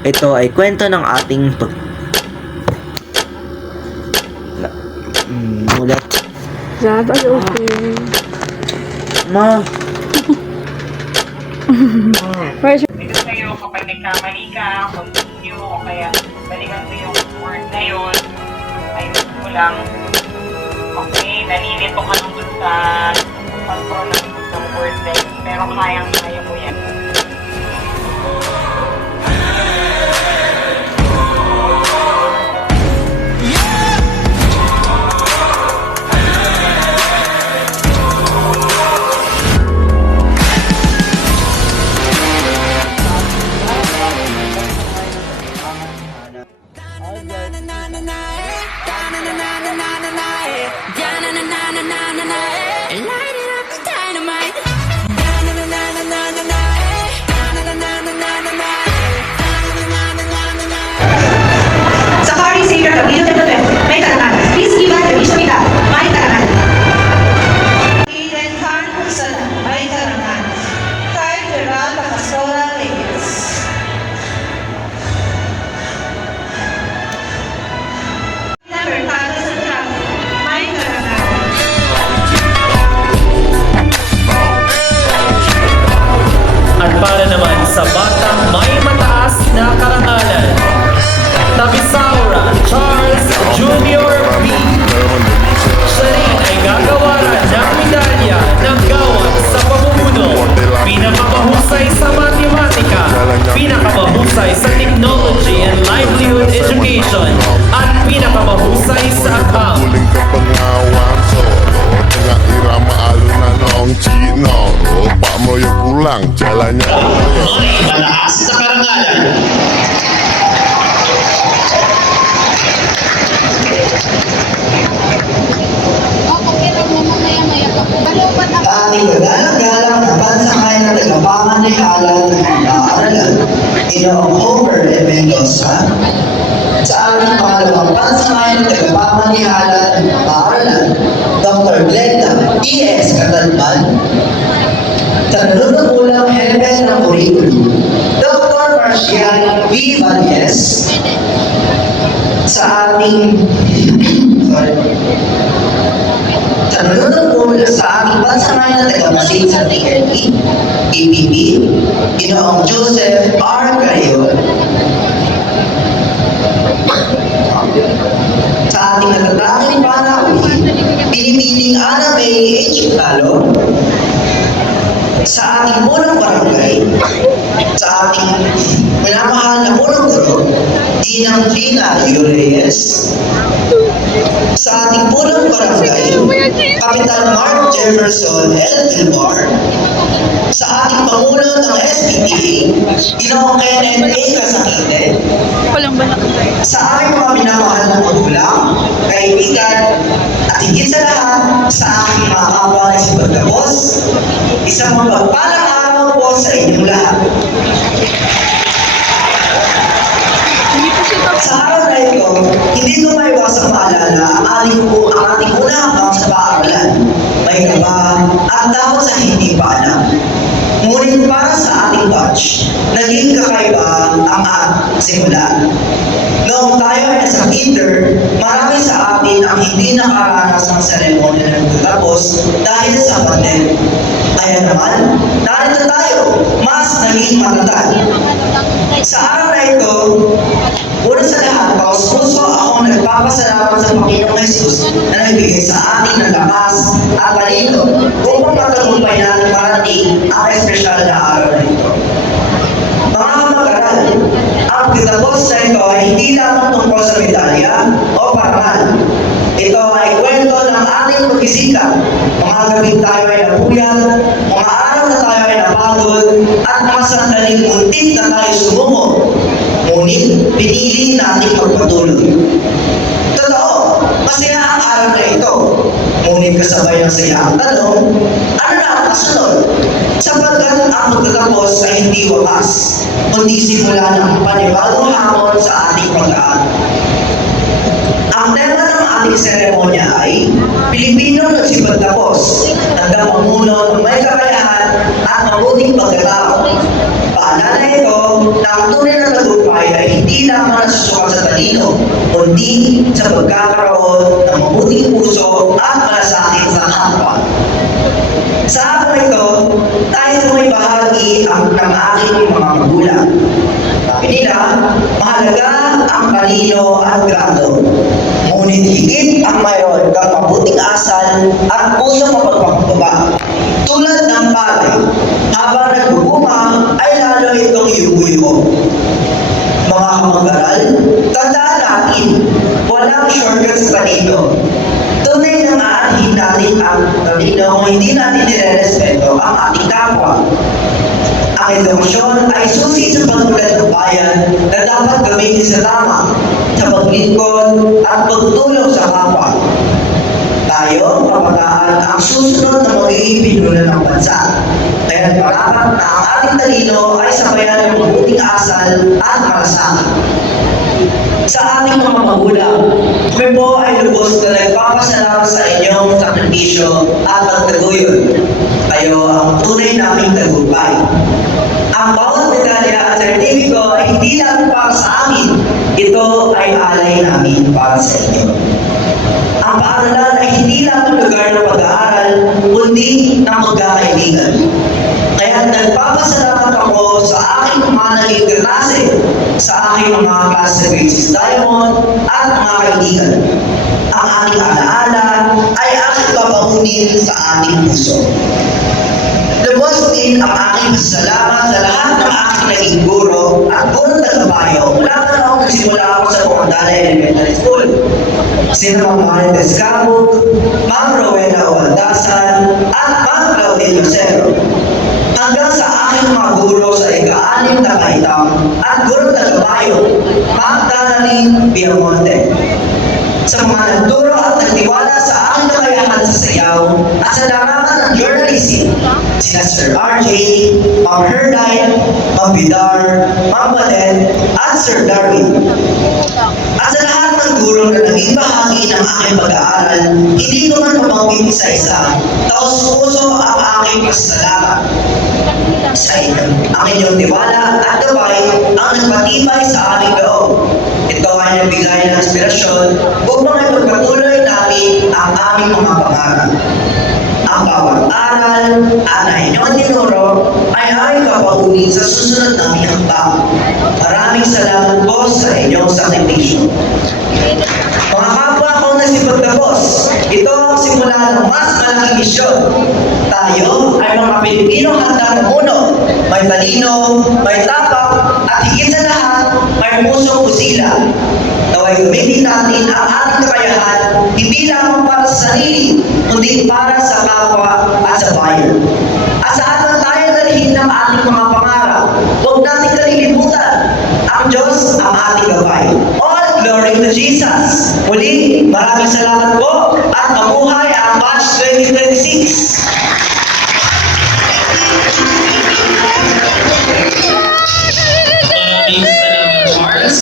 Ito ay kwento ng ating mulat. Zab, are you okay? Ma. Where's your... Dito sa'yo, kapag nagkamali ka, continue, o kaya balikan mo yung word na yun, ayun mo lang, okay, nalilito ka nung dun sa pag-pronounce ng word na yun, pero kayang-kaya mo yan. Safari Savior Camilo Tecotep, may karangan. Please give us the Bishopita, may karangan. Eden Khan Hussana, may karangan. Kay Gerald Pastora Reyes. Mercado Santiago, may karangan. At para naman sa batang may mataas na karangalan, Tabisaura Charles Jr. B. Siya rin ay gagawaran ng medalya ng gawad sa pamumuno, pinakamahusay sa matematika, pinakamahusay sa technology and livelihood education, at pinakamahusay sa akham. Muling kapangawan solo tengah irama alunan nong Cino Pak Moyo pulang jalannya May mataas sa karangalan. Ating galang-galang na pansakay na tagapanganihalan ng paaralan, Ginoong Homer E. Mendoza, sa ating pangalawang pansakay na tagapanganihalan ng paaralan, Dr. Glenda E.S. Catalban, sa nanunukulang hepe ng curriculum, Dr. Marcial V. Valles, sa ating sa nanunungkol sa ating pansangay na tagamasid sa TNE, EPP, Ginoong Joseph R. Carayon, sa ating natatanging panahon, Pinipiling Ana May H. Talo, sa ating punong barangay, sa ating minamahal na punong guro, Dinang Trina Reyes, sa ating punong barangay, Kapitan Mark Jefferson L. Gilmar, sa ating Pangulo ng SPTA, Ginoong Kenneth A. Casakite, sa aking mga minamahal na magulang, kaibigan, at higit sa lahat, sa aking mga kapwa na si Pagkabos, isang mapagpalang araw po sa inyong lahat. Sa araw na ito, hindi ko maiwasang maalala ang ating unang hanggang sa paaralan, may kaba at takot sa hindi pa alam. Ngunit para sa ating batch, naging kakaiba ang simula. Noong tayo ay nasa kinder, marami sa atin ang hindi nakaranas ng seremonya ng pagtatapos dahil sa pandemic. Kaya naman, narito tayo, mas naging matatag. Sa araw na ito, una sa lahat, paus-puso ako nagpapasalamat sa Panginoong Jesus na nagbigay sa atin ng lakas at talino upang matagumpay natin parating ang espesyal na araw na ito. Mga mag-aral, ang pagtatapos na ito ay hindi lamang tungkol sa medalya o parangal. Ito ay kwento ng ating pagsisikap. Mga gabi tayo ay napuyat, mga araw na tayo ay napagod, at mga sandaling muntik na tayo sumuko. Ngunit pinili natin magpatuloy. Totoo, masaya ang araw na ito. Ngunit kasabay ng saya ang tanong, ano na ang kasunod? Sapagkat ang pagtatapos ay hindi wakas, kundi simula ng panibagong hamon sa ating pag-aaral. Ang tema ng ating seremonya ay Pilipino nagsipagtapos, hanggang mamuno ng may kakayahan at mabuting pagkatao. Paalala ito na ang tunay na tagumpay ay hindi lamang nasusukat sa talino, kundi sa pagkakaroon ng mabuting puso at malasakit sa kapwa. Sa araw na ito, tayo sa may bahagi ng aking mga magulang. Sabi nila, mahalaga ang talino at grado. Ngunit higit ang mayroon kang mabuting asal at pusong mapagpakumbaba. Tulad ng palay, habang nagbubunga ay lalo itong yugo-yugo. Mga kamag-aral, tandaan natin, walang shortcut sa talino. Tunay na aanhin natin ang talino kung hindi natin nire-respeto ang ating kapwa. Ang edukasyon ay susi sa pagmulat ng bayan na dapat gamitin sa tama, sa paglingkod at pagtulong sa kapwa. Tayo, kabataan, ang susunod na magiging pinuno ng bansa. Kaya marapat na ang ating talino ay sabayan ng mabuting asal at malasakit. Sa ating mga magulang, kami po ay lubos na nagpapasalamat sa inyong sakripisyo at pagtaguyod. Kayo ang tunay naming tagumpay. Ang bawat medalya at sertipiko ay hindi lang para sa amin. Ito ay alay namin para sa inyo. Ang paaralan ay hindi lang lugar ng pag-aaral, kundi ng magkakaibigan. Kaya nagpapasalamat ako sa aking mga naging klase, sa aking mga klase sa Grace's Diamond at mga kaibigan. Ang aking alaala ay aking papangunin sa ating puso. Lubos din ang aking pasalamat sa lahat ng aking naging guro at guro tagapayo mula na ako nagsimula ako sa Pumandala Elementary School. Sina Ma'am Marites Cabug, Ma'am Rowena Waldasan, at Ma'am Claudine Lucero. Hanggang sa aking mga guro sa ika-6 na kaitang at guro tagapayo, Ma'am Danaline Piamonte. Sa mga nagturo at nagtiwala sa aking kakayahan sa sayaw at sa larangan ng journalism, sina Sir RJ, Ma'am Herday, Ma'am Bidar, Ma'am Badet, at Sir Darwin. At sa lahat ng guro na naging bahagi ng aking pag-aaral, hindi ko man mapangkit isa-isa, taos-puso ang aking pasasalamat. Sa inyo, ang inyong tiwala at gabay ang nagpatibay sa aming loob. Ito ay nagbigay ng inspirasyon upang ay pagpatuloy namin ang aming mga pangarap. Ang bawat aral at na inyong tinuro ay aming kapaunin sa susunod namin hakbang. Maraming salamat po sa inyong sakripisyo. Mga kapwa kong nasipagtapos, ito ang simula ng mas malaking misyon. Tayo ay mga Pilipinong handang umuno, may talino, may tapak, at higit sa lahat, may pusong pusila. Naway gamitin natin ang ating kakayahan, hindi lamang para sa sarili, kundi para sa kapwa at sa bayan. At saan man tayo dalhin ng ating mga pangarap, huwag natin kalilimutan, ang Diyos ang ating gabay. All glory to Jesus! Muli, maraming salamat po at mabuhay ang March 2026! Maraming salamat, Charles.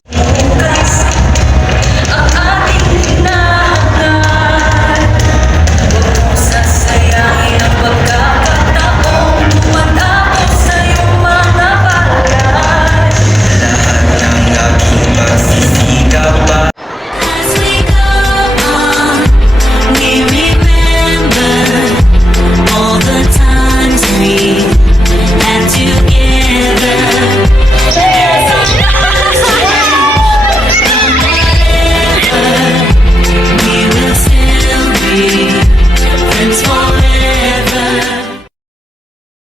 Ang ating hinahanap, huwag mo sasayangin ang pagkakataong tumatapos sa iyong mga palad. Lahat ng aking pagsisikap pa. As we go on, we remember all the times we had together. We will still be friends forever.